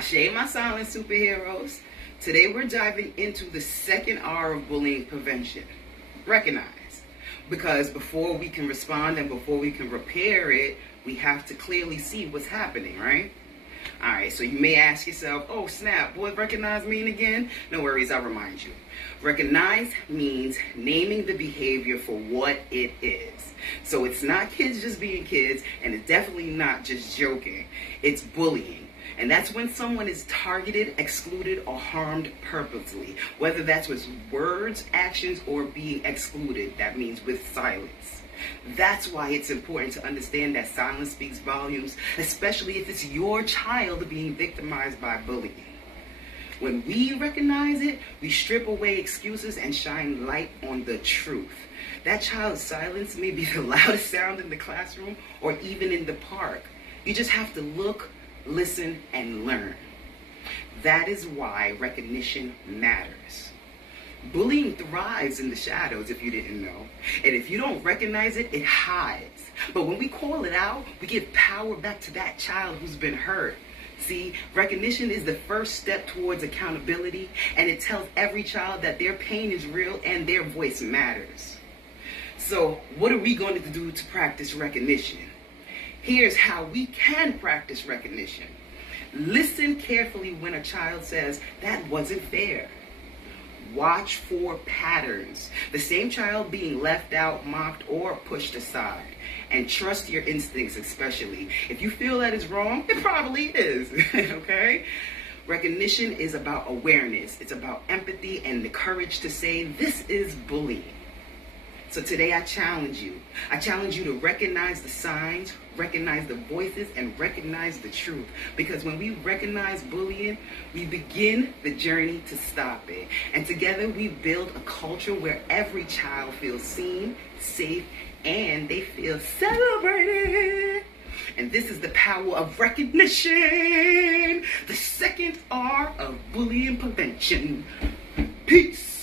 Ashe, my silent superheroes. Today we're diving into the second R of bullying prevention. Recognize. Because before we can respond and before we can repair it, we have to clearly see what's happening, right? Alright, so you may ask yourself, oh snap, what recognize mean again? No worries, I'll remind you. Recognize means naming the behavior for what it is. So it's not kids just being kids, and it's definitely not just joking. It's bullying. And that's when someone is targeted, excluded, or harmed purposely. Whether that's with words, actions, or being excluded. That means with silence. That's why it's important to understand that silence speaks volumes, especially if it's your child being victimized by bullying. When we recognize it, we strip away excuses and shine light on the truth. That child's silence may be the loudest sound in the classroom or even in the park. You just have to look, listen, and learn. That is why recognition matters. Bullying thrives in the shadows, if you didn't know. And if you don't recognize it, it hides. But when we call it out, we give power back to that child who's been hurt. See, recognition is the first step towards accountability, and it tells every child that their pain is real and their voice matters. So, what are we going to do to practice recognition? Here's how we can practice recognition. Listen carefully when a child says, "That wasn't fair." Watch for patterns. The same child being left out, mocked, or pushed aside. And trust your instincts, especially. If you feel that is wrong, it probably is, okay? Recognition is about awareness. It's about empathy and the courage to say, this is bullying. So today I challenge you. I challenge you to recognize the signs, recognize the voices, and recognize the truth. Because when we recognize bullying, we begin the journey to stop it. And together we build a culture where every child feels seen, safe, and they feel celebrated. And this is the power of recognition. The second R of bullying prevention. Peace.